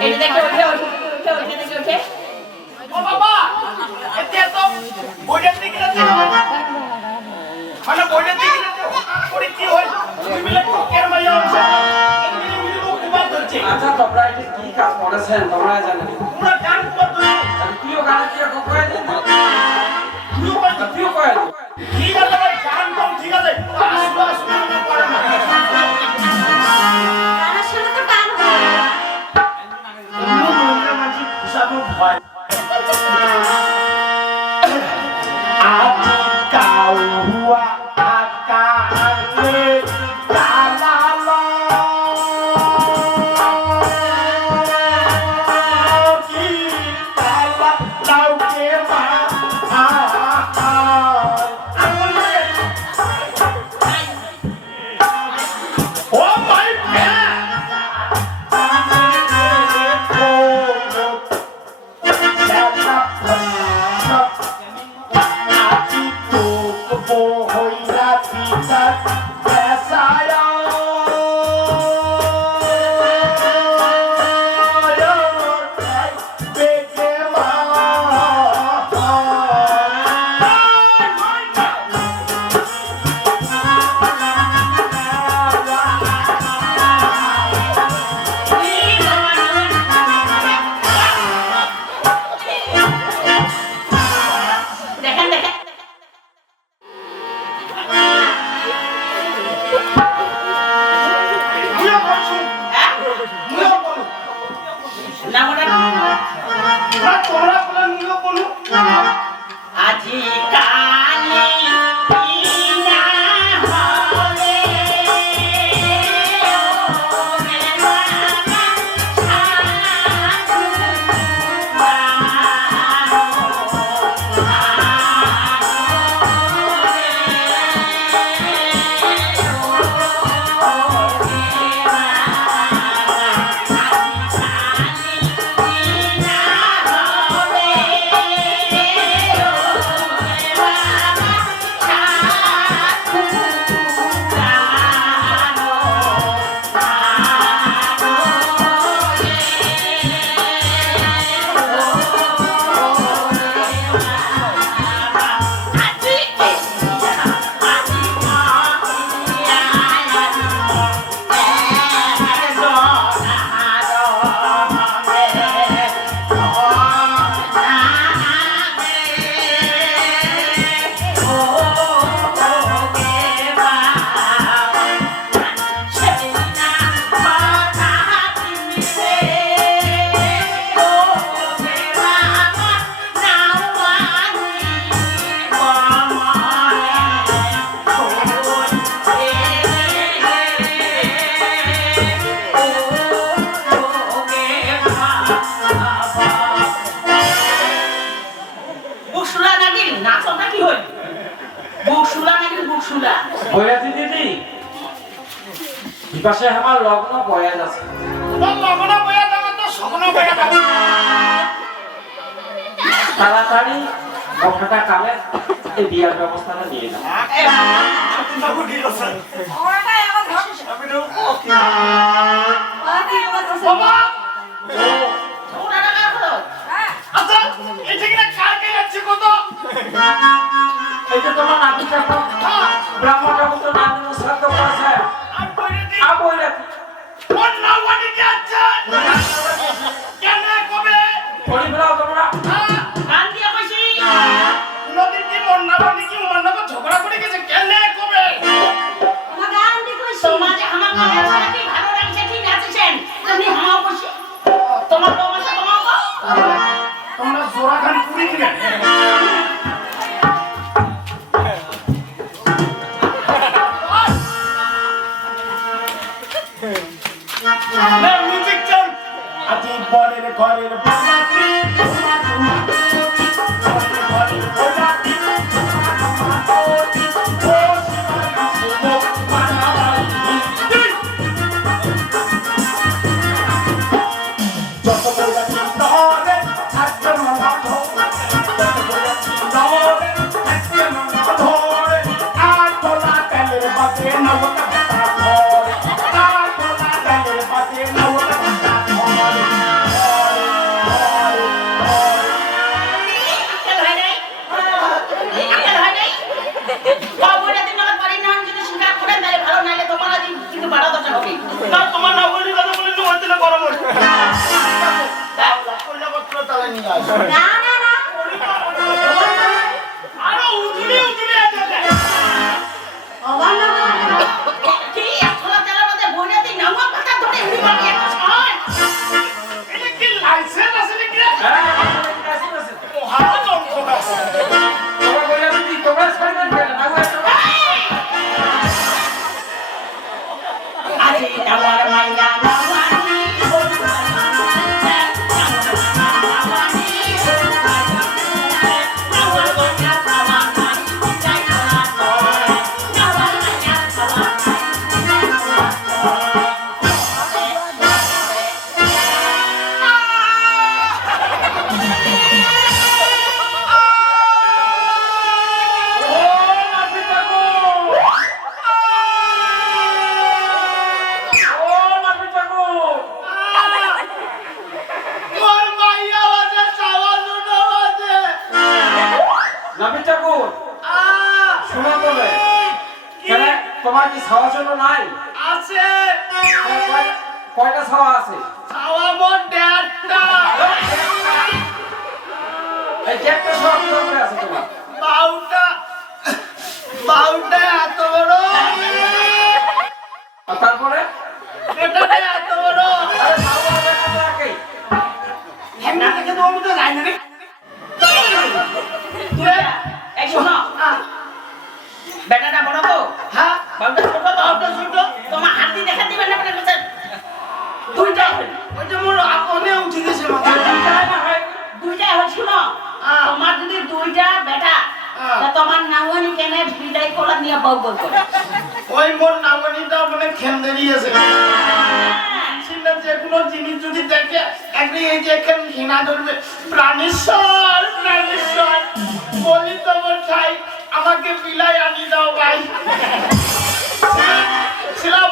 এই দেখে ওঠে ওঠে ওঠে দেখে ওঠে ও বাবা এতে তো বইটা দিকে না মানে বইটা দিকে না ওরে কি হয় তুমি মিলে কেন মাইয়া আছে আচ্ছা তোমরা এটা কি কাজ করেছেন? তোমরা জানেন তোমরা গান তুইও গানে কি করে দিন তুইও করে ঠিক আছে গান কম ঠিক আছে। আসবে আসবে 欢。迎 বয়াতি দিদি। বিপাশে আমার লগ্ন বয়াত আছে। তাড়াতাড়ি কালে এই বিয়ার ব্যবস্থাটা নিয়ে নাও ওরাটাই আমার ঘর ওরাটাই আমার ঘর বাবা! ওরা টাকা হলো হ্যাঁ আচ্ছা এটা কিনা কার কে যাচ্ছে কত? এই যে তোমার নাতি ঠাকুর বাড়ি যাচ্ছে কেন বানাতি ঘরের না না না আরও শোনো তবে। তোমার কি ছাওয়ার জন্য নাই? আছে। কয়টা ছাওয়া আছে? চাওয়া মন দেড়টা এই যে একটা ছাওয়া আছে তোমার। বাউটা বাউটা এত বেটাটা বড় তো হ্যাঁ? বাবুটা ছোট তো বাউটা ছোট তোমার হাতি দেখা দিবেন না বেটা দুইটাই হল। ওইটা মোর আপনে উঠে গেছে মাথা দুইটাই না হয়? দুইটাই হল শুনো হ্যাঁ। তোমার যদি দুইটা বেটা হ্যাঁ। তোমার নাওয়ানি কেন বিদায় কলা নিয়ে বউ বউ করে। ওই মোর নামনিটা মানে খেন্দেরি আছে। ছিল যে কোনো জিনিস যদি দেখে একদিন এই যে এখানে ঘৃণা ধরবে প্রাণেশ্বর প্রাণেশ্বর বলি তোমার ঠাই। আমাকে বিলাই আনি দাও ভাই।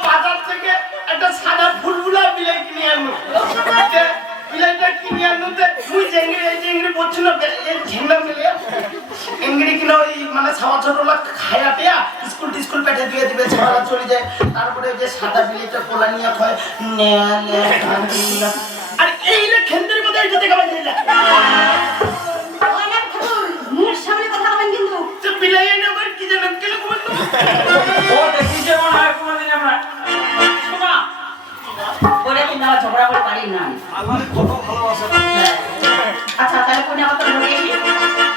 বাজার থেকে একটা সাদা ফুলগুলা বিলাই কিনে বিলাইটা কিনে জেঙ্গি এই জেঙ্গি কিনা ওই মানে ছাওয়া ছোটলা খায়া পেয়া স্কুল টিস্কুল পেটে দিয়ে দিবে চলে যায়। তারপরে যে সাদা বিলিটা কোলা নিয়ে খায় আর এই খেন্দের মধ্যে এটা দেখা পাই না অনেক ঠাকুর মুখের সামনে কথা বলেন কিন্তু যে বিলাই এনে আবার কি জানেন কেন কোন ও দেখি যে মনে হয় কোনোদিন আমরা শোনো বলে কিন্তু আমার ঝগড়া করে পারি না আমি। আমার কত ভালোবাসা হ্যাঁ। আচ্ছা তাহলে কোনে আমার তো